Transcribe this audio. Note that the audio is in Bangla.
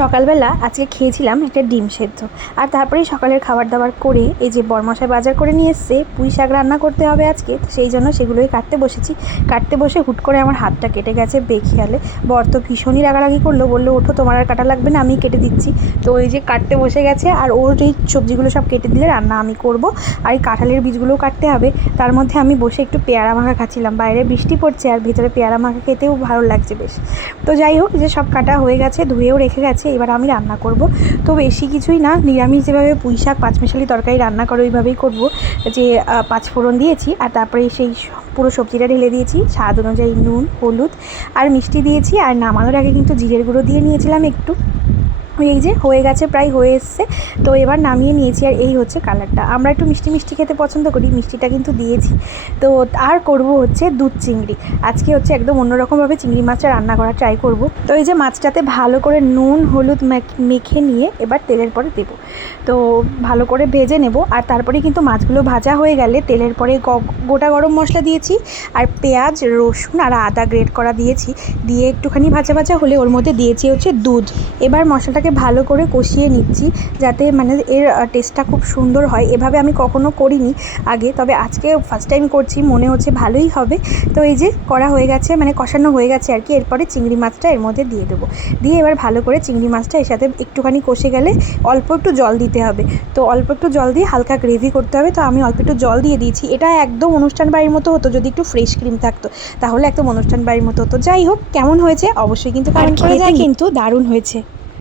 সকালবেলা আজকে খেয়েছিলাম একটা ডিম সেদ্ধ, আর তারপরেই সকালের খাবার দাবার করে এই যে বরমশাই বাজার করে নিয়ে এসছে পুঁই শাক রান্না করতে হবে আজকে, তো সেই জন্য সেগুলোই কাটতে বসেছি। কাটতে বসে হুট করে আমার হাতটা কেটে গেছে বেখিয়ালে। বর তো ভীষণই রাগারাগি করলো, বললো ওঠো তোমার আর কাটা লাগবে না, আমি কেটে দিচ্ছি। তো ওই যে কাটতে বসে গেছে, আর ওর এই সবজিগুলো সব কেটে দিলে রান্না আমি করব। আর এই কাঁঠালের বীজগুলোও কাটতে হবে। তার মধ্যে আমি বসে একটু পেয়ারা মাখা খাচ্ছিলাম, বাইরে বৃষ্টি পড়ছে আর ভিতরে পেয়ারা মাখা খেতেও ভালো লাগছে বেশ। তো যাই হোক, যে সব কাটা হয়ে গেছে, ধুয়েও রেখে গেছে, এবার আমি রান্না করব। তো বেশি কিছুই না, নিরামিষ যেভাবে পুঁই শাক পাঁচমিশালি তরকারি রান্না করে ওইভাবেই করব। যে পাঁচফোড়ন দিয়েছি আর তারপরে সেই পুরো সবজিটা ঢেলে দিয়েছি, স্বাদ অনুযায়ী নুন হলুদ আর মিষ্টি দিয়েছি। আর নামানোর আগে কিন্তু জিরের গুঁড়ো দিয়ে নিয়েছিলাম একটু। এই যে হয়ে গেছে, প্রায় হয়ে এসছে। তো এবার নামিয়ে নিয়েছি, আর এই হচ্ছে কালারটা। আমরা একটু মিষ্টি মিষ্টি খেতে পছন্দ করি, মিষ্টিটা কিন্তু দিয়েছি। তো আর করব হচ্ছে দুধ চিংড়ি। আজকে হচ্ছে একদম অন্যরকমভাবে চিংড়ি মাছটা রান্না করা ট্রাই করব। তো এই যে মাছটাতে ভালো করে নুন হলুদ মেখে নিয়ে এবার তেলের পরে দেবো। তো ভালো করে ভেজে নেব, আর তারপরে কিন্তু মাছগুলো ভাজা হয়ে গেলে তেলের পরে গোটা গরম মশলা দিয়েছি, আর পেঁয়াজ রসুন আর আদা গ্রেট করা দিয়েছি। দিয়ে একটুখানি ভাজা ভাজা হলে ওর মধ্যে দিয়েছি হচ্ছে দুধ। এবার মশলাটাকে ভালো করে কষিয়ে নিচ্ছি, যাতে মানে এর টেস্টটা খুব সুন্দর হয়। এভাবে আমি কখনো করিনি আগে, তবে আজকে ফার্স্ট টাইম করছি, মনে হচ্ছে ভালোই হবে। তো এই যে করা হয়ে গেছে, মানে কষানো হয়ে গেছে আর কি। এরপরে চিংড়ি মাছটা এর মধ্যে দিয়ে দেবো। দিয়ে এবার ভালো করে চিংড়ি মাছটা এর সাথে একটুখানি কষে গেলে অল্প একটু জল দিতে হবে। তো অল্প একটু জল দিয়ে হালকা গ্রেভি করতে হবে। তো আমি অল্প একটু জল দিয়ে দিয়েছি। এটা একদম অনুষ্ঠান বাড়ির মতো হতো যদি একটু ফ্রেশ ক্রিম থাকতো, তাহলে একদম অনুষ্ঠান বাড়ির মতো হতো। যাই হোক, কেমন হয়েছে অবশ্যই কিন্তু কমেন্ট করে জানিও। কিন্তু দারুণ হয়েছে।